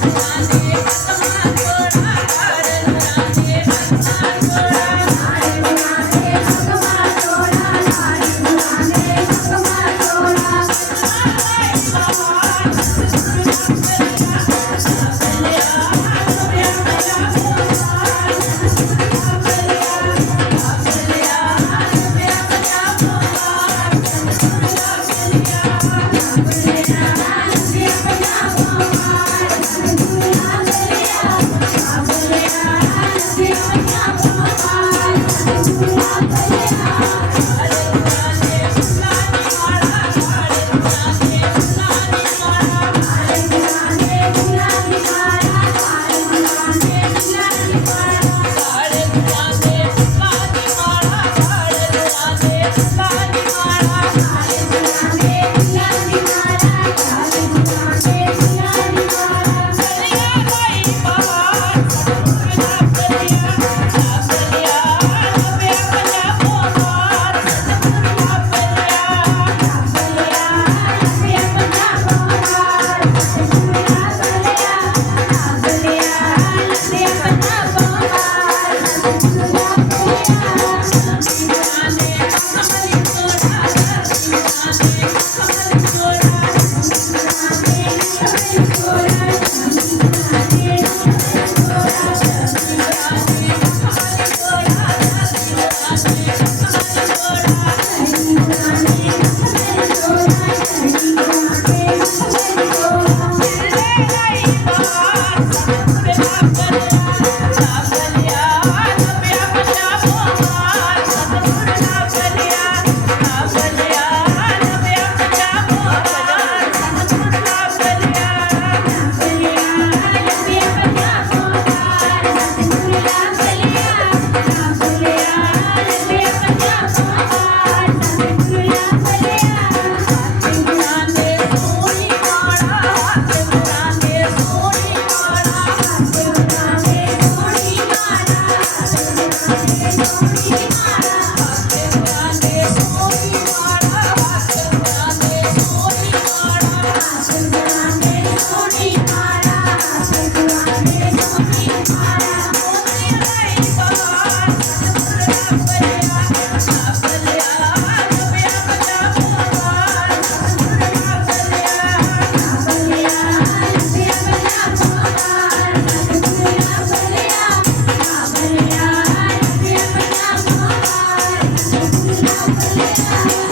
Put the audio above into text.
Thank you. I'm